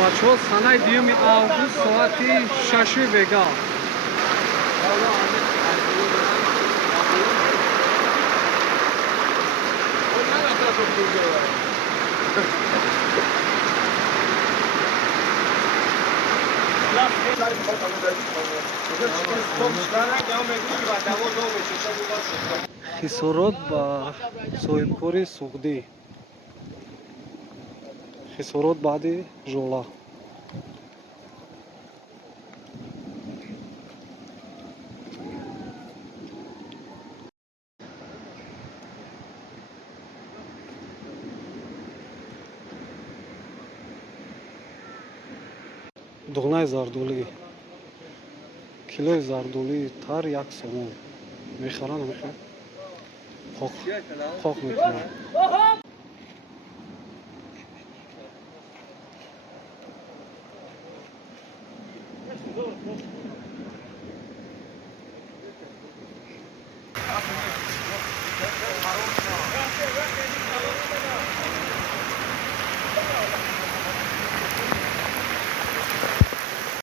بچه‌ها سنه دیوم آگوست ساعت 6 بگا خسارات با صاحبکاری سوختی خسارات بعد ژولا دغنای زردولی کیلوی زردولی تر 1 سوم میخرن میخواد پاک میکنن